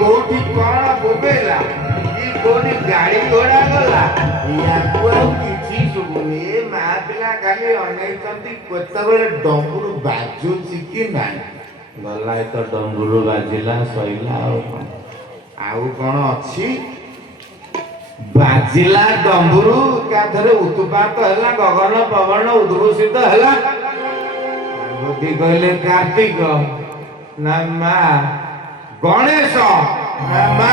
कोठी कौन बोबेला कोठी गाड़ी घोड़ा गला किसी शुभुए मापिला खाली अनेकंती केतबेले डंबुरु बाजुची कि नाही गला तो डंबुरु बाजिला सइला आउ कोन अछि बाजिला डंबुरु काथरे उत्पात हला गगन पवन उद्घोषित हला बुद्धि कहले कार्तिक ना मा गणेश मा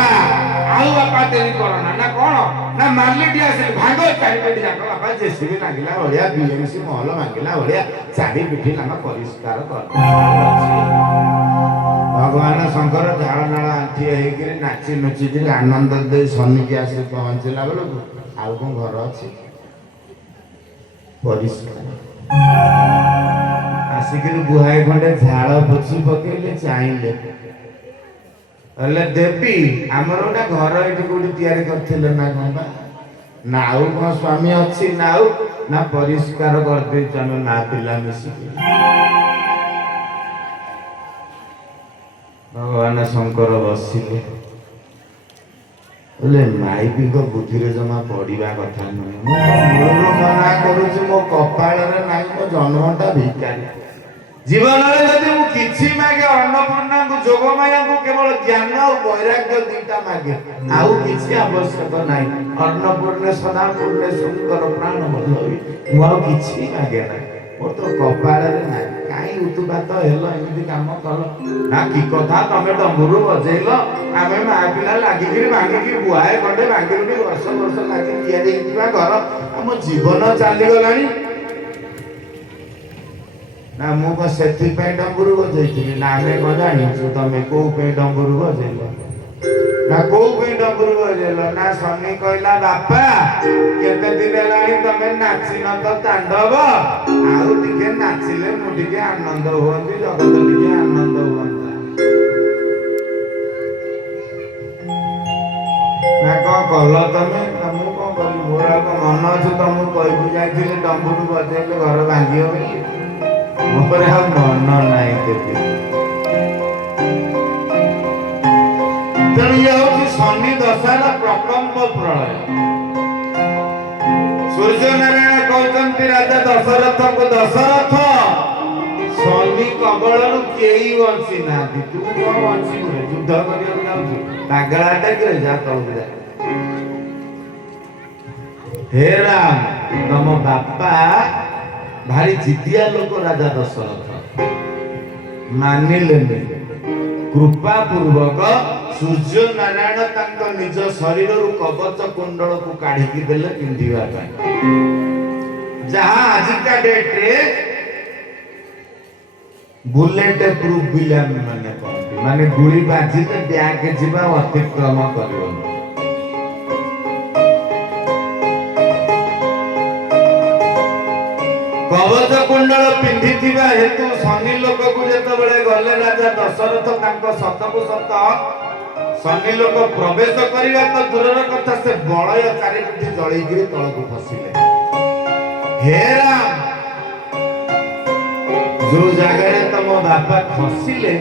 आउ बापा तेरी करना ना कोन ना मारलेटी आसे भाग चारि पेटी जाक बापा जेसीबी लागिला बढिया बीएमसी महल मांगिला बढिया चारि पिठी लांग परिष्कार कर भगवान शंकर झाड़ नाला आंठी हेकि नाची नची आनंद दे शनि की आसे पहुंचला बेलू आउ कोन घर अछि परिष्कार आसिक गुहाय खंडे झाड़ पोछी पकेले चाइले अले देवी हमर ओटा घर एठी कोठी तयारी करथिले ना गंबा नाउ को स्वामी अछि नाउ ना परिष्कार कर दे चलो ना पिला मिसी भगवान शंकर बसिले बोले माइपी को बुद्धि रे जमा पढ़िबा कथा नै मोर मना करूछि मो कपाळ रे नाही मो जन्मटा भिकारी जीवन रे जदि मु किछि मागे अन्नपूर्णा को जोग माया को केवल ज्ञान और वैराग्य दीटा मागे आउ किछि आवश्यक नाही अन्नपूर्णे सदा पूर्णे सुंदर प्राण मधुई मोर किछि मागे ना मोर तो कपाळ रे नाही काई उतुबात हेलो एमिति काम कल ना की कथा तमे डंबुरु बजेइलो आमे मा पिला लागि कि भांगी कि बुआए गडे भांगी रुडी वर्ष वर्ष लागि तिया देइतिबा घर हम जीवन चाली गलानी ना मु को सेति पे डंबुरु बजेइथिनी ना आमे को जानिछु तमे को पे डंबुरु बजेइलो ना को पे डंबुरु बजेइलो ना स्वामी कहला बापा केते दिन लानी तमे नाची न तो तांडव आउ टिके नाचिले मु टिके आनंद होंती जगत टिके आनंद होंता ना को कल तमे मु को करी मोरा को मन अछि तमु कहि जाइथिले डंबुरु बजेइले घर भांगी होई मोरे हम मन नहीं देते तेणु ये हूँ शनि दशा प्रकम्प प्रलय सूर्य नारायण कहते राजा दशरथ को दशरथ शनि कबल केही बंची ना तू कौन बंची युद्ध कर पागलाटा कि जा तौल हे राम तम बापा भारी जितिया लोक राजा दशरथ मानिलेनी कृपा पूर्वक सूर्य नारायण तांक निज शरीर रु कवच कुंडल को काढी देले पिंधिबा पय जहां आज का डेट रे बुलेट प्रूफ विलियम माने कहती माने गुली बाजी ते ब्याग जिबा अतिक्रम करियो कवच कुंडल पिंधिथिबा हेतु शनि लोक को जेतबेले गले राजा दशरथ तांको सतको सत शनि लोक प्रवेश करिवा तो दूरर कथा से बळय चारिपिठी जळै गिरी तळको फसिले हे राम जो जगह तम बापा खसिले